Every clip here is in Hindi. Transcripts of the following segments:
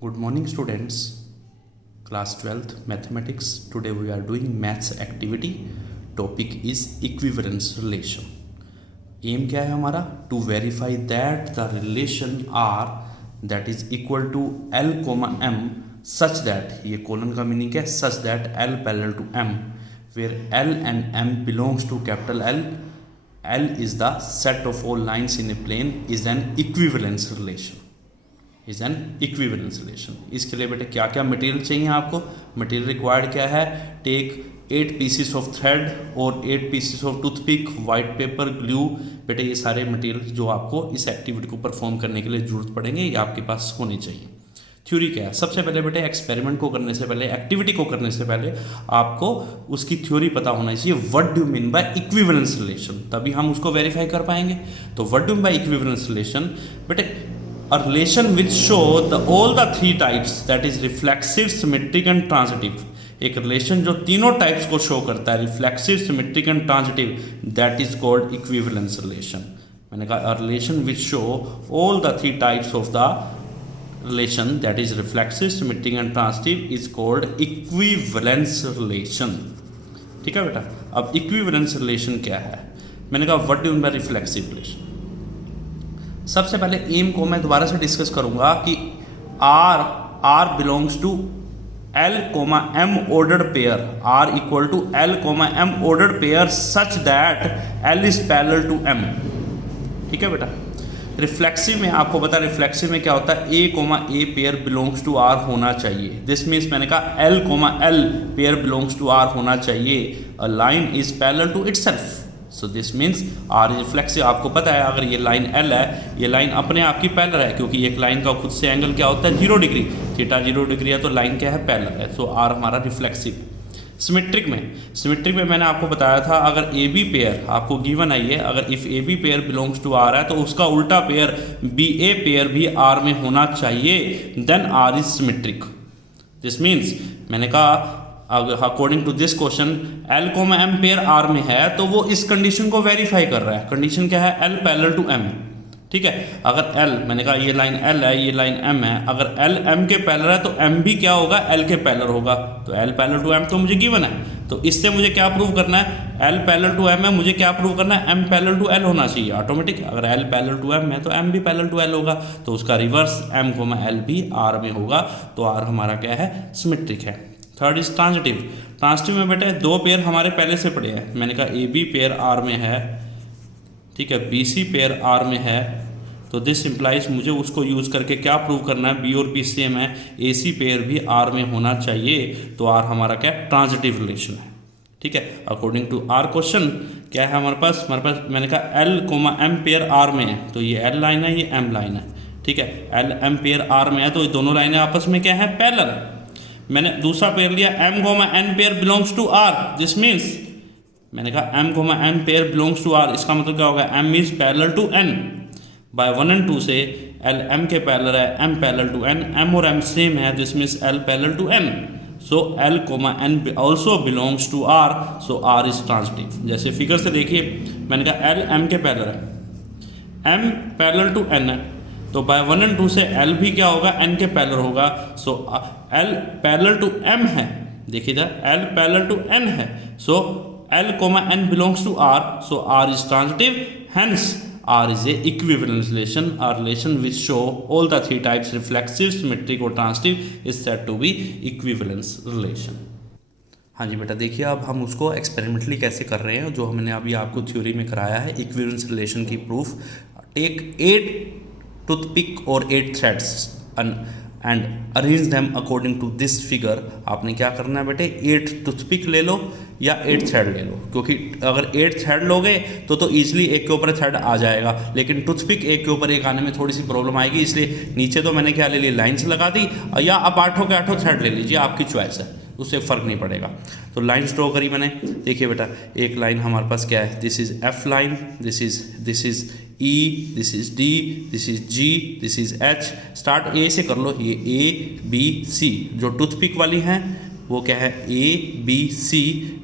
Good morning, students. Class 12th Mathematics. Today we are doing maths activity. Topic is equivalence relation. Aim क्या है हमारा? To verify that the relation R that is equal to L, M such that, ये colon का meaning क्या है? Such that L parallel to M, where L and M belongs to capital L. L is the set of all lines in a plane is an equivalence relation. Is an equivalence relation. इसके लिए बेटे क्या क्या मटेरियल चाहिए आपको? मटेरियल रिक्वायर्ड क्या है? टेक 8 पीसीस ऑफ थ्रेड और 8 pieces of toothpick, white paper, glue. बेटे ये सारे मटेरियल जो आपको इस एक्टिविटी को परफॉर्म करने के लिए जरूरत पड़ेंगे ये आपके पास होने चाहिए. थ्योरी क्या है? सबसे पहले बेटे एक्सपेरिमेंट को करने से पहले, एक्टिविटी को करने से पहले आपको उसकी थ्योरी पता होना चाहिए. What do mean by equivalence relation, तभी हम उसको वेरीफाई कर पाएंगे. तो what do mean by equivalence relation? बेटे a relation which show all the three types, that is reflexive, symmetric and transitive. एक रिलेशन जो तीनों टाइप्स को शो करता है, reflexive, symmetric and transitive, that is called equivalence relation. मैंने कहा relation which show all the three types of the relation, that is reflexive, symmetric and transitive, is called equivalence relation. ठीक है बेटा. अब इक्विवेलेंस रिलेशन क्या है? मैंने कहा what do mean by reflexive relation. सबसे पहले एम को मैं दोबारा से डिस्कस करूंगा कि R belongs to L comma M ordered pair, R equal to L comma M ordered pair such that L is parallel to M. ठीक है बेटा. रिफ्लेक्सिव में आपको पता है रिफ्लेक्सिव में क्या होता है? A comma A pair belongs to R होना चाहिए. दिस मीन्स मैंने कहा L comma L pair belongs to R होना चाहिए. A line is parallel to itself. So this means R is reflexive. आपको पता है अगर ये लाइन एल है, ये लाइन अपने आप की पैरेलल है, क्योंकि एक लाइन का खुद से एंगल क्या होता है? 0 डिग्री. थीटा 0 डिग्री है तो लाइन क्या है? पैरेलल है. सो आर हमारा रिफ्लेक्सिव. सिमेट्रिक में मैंने आपको बताया था अगर ए बी पेयर आपको गिवन आई है, अगर if A B pair belongs to R है तो उसका उल्टा पेयर बी ए पेयर भी आर में होना चाहिए, then R is symmetric. This means मैंने कहा according to this question L comma M pair R में है तो वो इस कंडीशन को वेरीफाई कर रहा है. कंडीशन क्या है? L parallel to M. ठीक है. अगर एल, मैंने कहा ये लाइन एल है, ये लाइन एम है, अगर एल एम के पैरेलल है तो एम भी क्या होगा? एल के पैरेलल होगा. तो एल पैरेलल टू एम तो मुझे गिवन है, तो इससे मुझे क्या प्रूव करना है? एल पैरेलल टू एम है, मुझे क्या प्रूव करना है? एम पैरेलल टू एल होना चाहिए ऑटोमेटिक. अगर एल पैरेलल टू एम है तो एम भी पैरेलल टू एल होगा, तो उसका रिवर्स एम कोमा एल भी आर में होगा. तो आर हमारा क्या है? सिमेट्रिक है. Third is transitive. ट्रांजिटिव में बेटे दो पेयर हमारे पहले से पड़े हैं. मैंने कहा ए बी पेयर आर में है, ठीक है, बी सी पेयर आर में है, तो दिस इम्प्लाइज मुझे उसको यूज़ करके क्या प्रूव करना है? बी और बी सेम है, ए सी पेयर भी आर में होना चाहिए. तो आर हमारा क्या है? ट्रांजिटिव रिलेशन है. ठीक है. अकॉर्डिंग टू आर क्वेश्चन क्या है हमारे पास मैंने कहा L comma M pair R में है, तो ये एल लाइन है, ये एम लाइन है. ठीक है. एल एम पेयर आर में है तो ये दोनों लाइनें आपस में क्या है? पैरेलल. मैंने दूसरा पेयर लिया M comma N pair belongs to R. This means मैंने कहा M comma N pair belongs to R, इसका मतलब क्या होगा? M is parallel to N. By 1 और 2 से एल एम के पैरेलल है, M parallel to N, M और एम सेम है, this means L parallel to N. So L comma N also belongs to R, so R is transitive. जैसे फिगर से देखिए मैंने कहा एल एम के पैरेलल है, एम पैरेलल टू एन है, तो बाय 1 और 2 से एल भी क्या होगा? एन के पैरेलल होगा. So L parallel to M है, देखिए एल पैरेलल टू एन है, so L comma N belongs to R, so R is transitive. Hence R is a equivalence relation. R relation which show all the three types reflexive, symmetric और transitive is said to be equivalence relation. हाँ जी बेटा. देखिए अब हम उसको एक्सपेरिमेंटली कैसे कर रहे हैं, जो हमने अभी आपको थ्योरी में कराया है इक्विवेलेंस रिलेशन की प्रूफ. टेक 8 टूथपिक और 8 threads and arrange them according to this figure. आपने क्या करना है बेटे? 8 टूथपिक ले लो या 8 थ्रेड ले लो, क्योंकि अगर 8 थ्रेड लोगे तो ईजिली एक के ऊपर थ्रेड आ जाएगा, लेकिन टूथपिक एक के ऊपर एक आने में थोड़ी सी प्रॉब्लम आएगी. इसलिए नीचे तो मैंने क्या ले ली? लाइन्स लगा दी, या आप 8 के 8 थ्रेड ले लीजिए, आपकी चॉइस है, उससे फ़र्क नहीं पड़ेगा. तो लाइन ड्रॉ करी मैंने. देखिए बेटा एक लाइन हमारे पास क्या है? This is F line, this is E, this is D, this is G, this is H. Start A से कर लो. ये A B C जो टूथपिक वाली हैं, वो क्या है ए बी सी,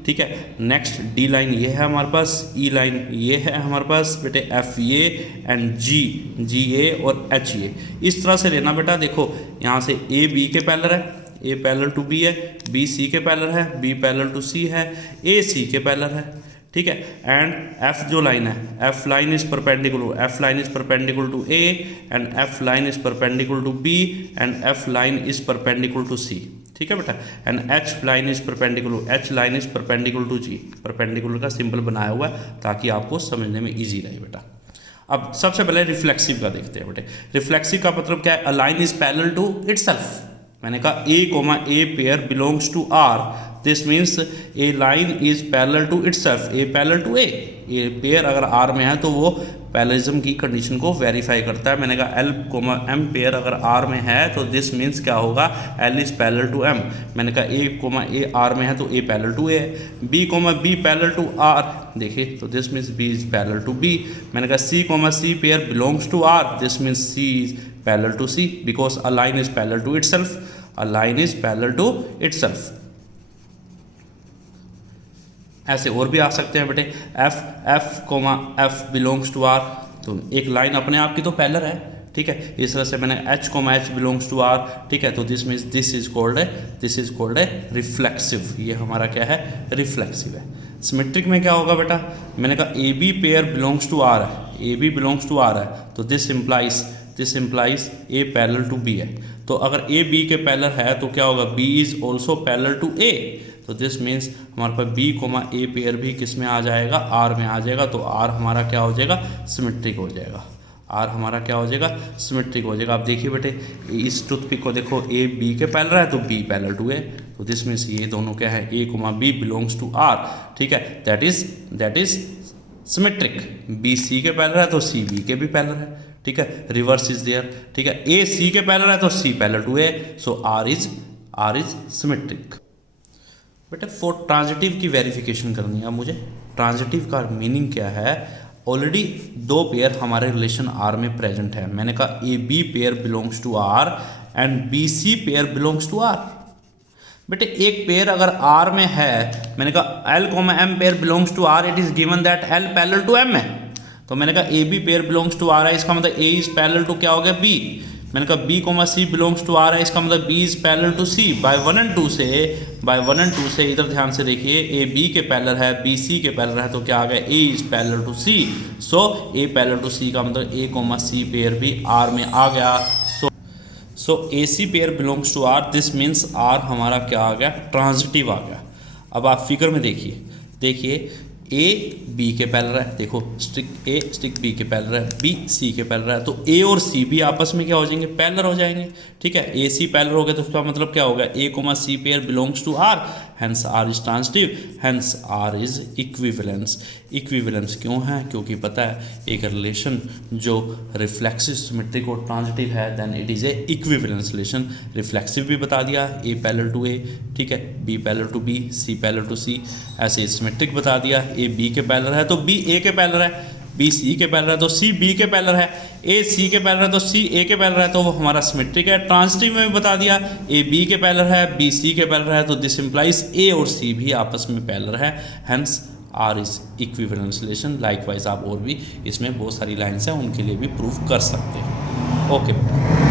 ठीक है। नेक्स्ट डी लाइन ये है हमारे पास, ई लाइन ये है हमारे पास बेटे, एफ ये एंड जी ये और एच ये। इस तरह से लेना बेटा। देखो यहाँ से ए बी के पैरेलल है, ए पैरेलल टू बी है, बी सी के पैरेलल है, बी पैरेलल टू सी है, ए सी के पैरेलल है, ठीक है। एंड एफ जो लाइन है, F line is perpendicular, F line is perpendicular to A and F line is perpendicular to B and F line is perpendicular to C, ठीक है बेटा। And H line is perpendicular, H line is perpendicular to G. Perpendicular का सिंबल बनाया हुआ है ताकि आपको समझने में ईजी रहे बेटा। अब सबसे पहले रिफ्लेक्सिव का देखते हैं बेटे। रिफ्लेक्सिव का मतलब क्या है? A line is parallel to itself. मैंने कहा A pair belongs to R, this means a line is parallel to itself, A parallel to A pair अगर आर में है तो वो पैरेललिज्म की कंडीशन को वेरीफाई करता है। मैंने कहा एल एम पेयर अगर आर में है तो दिस मीन्स क्या होगा? L is parallel to M. मैंने कहा ए आर में है तो ए पैरेलल टू ए है। बी पैरेलल टू आर, देखिए तो this means B is parallel to B. मैंने कहा C pair belongs to R, this means C is parallel to C because a line is parallel to itself, a line is parallel to itself. ऐसे और भी आ सकते हैं बेटे। एफ बिलोंग्स टू आर, तो एक लाइन अपने आप की तो पैरेलल है, ठीक है। इस तरह से मैंने एच बिलोंग्स टू आर, ठीक है, तो this means this is called a reflexive. ये हमारा क्या है? रिफ्लेक्सिव है। सिमेट्रिक में क्या होगा बेटा? मैंने कहा A B pair belongs to R है, A B belongs to R है, तो this implies A parallel to B है। तो अगर ए बी के पैरेलल है तो क्या होगा? B is also parallel to A, तो दिस मीन्स हमारे पास बी ए पेयर भी किस में आ जाएगा? आर में आ जाएगा। तो आर हमारा क्या हो जाएगा? सिमेट्रिक हो जाएगा। आर हमारा क्या हो जाएगा? सिमेट्रिक हो जाएगा। आप देखिए बेटे इस टूथपिक को देखो, ए बी के पैरेलल है तो बी पैरेलल टू ए, तो दिस मीन्स ये दोनों क्या है? A B belongs to R, ठीक है, that is symmetric. B C के पैरेलल है तो सी बी के भी पैरेलल है, ठीक है, रिवर्स इज देयर, ठीक है। ए सी के पैरेलल है तो C parallel to A, so R is symmetric. बेटे फॉर ट्रांजिटिव की वेरिफिकेशन करनी है। अब मुझे ट्रांजिटिव का मीनिंग क्या है? ऑलरेडी दो पेयर हमारे रिलेशन आर में प्रेजेंट है। मैंने कहा A B pair belongs to R and B C pair belongs to R. बेटे एक पेयर अगर आर में है, मैंने कहा L M pair belongs to R, it is given that L parallel to M है। तो मैंने कहा A B pair belongs to R है, इसका मतलब ए इज पैरेलल टू क्या हो गया? बी। मैंने कहा B C belongs to R है, इसका मतलब B is parallel to C. By one and two से इधर ध्यान से देखिए, ए बी के पैरेलल है, बी सी के पैरेलल है, तो क्या आ गया? A is parallel to C. So A parallel to C का मतलब ए सी पेयर भी आर में आ गया। So A C pair belongs to R, this means R हमारा क्या आ गया? ट्रांजिटिव आ गया। अब आप फिगर में देखिए ए बी के पैरेलल है, देखो स्ट्रिक ए स्ट्रिक बी के पैरेलल है, बी सी के पैरेलल है, तो ए और सी भी आपस में क्या हो जाएंगे? पैरेलल हो जाएंगे, ठीक है। ए सी पैरेलल हो गया तो उसका मतलब क्या होगा? A C pair belongs to R, hence R is transitive, hence R is equivalence. Equivalence क्यों है? क्योंकि पता है एक रिलेशन जो रिफ्लेक्सिव, सिमेट्रिक और ट्रांजिटिव है, then it is a equivalence relation. Reflexive भी बता दिया, ए पैरेलल टू ए, ठीक है, B parallel to B, C parallel to C. ऐसे सिमेट्रिक बता दिया, ए बी के पैरेलल है तो बी ए के पैरेलल है, बी सी के पैरेलल है तो सी बी के पैरेलल है, ए सी के पैरेलल है तो सी ए के पैरेलल है, तो वो हमारा सिमेट्रिक है। ट्रांजिटिव में भी बता दिया, ए बी के पैरेलल है, बी सी के पैरेलल है, तो दिस इंप्लाइज ए और सी भी आपस में पैरेलल है, hence R is equivalence relation. Likewise आप और भी इसमें बहुत सारी लाइन्स हैं, उनके लिए भी प्रूफ कर सकते हैं। ओके।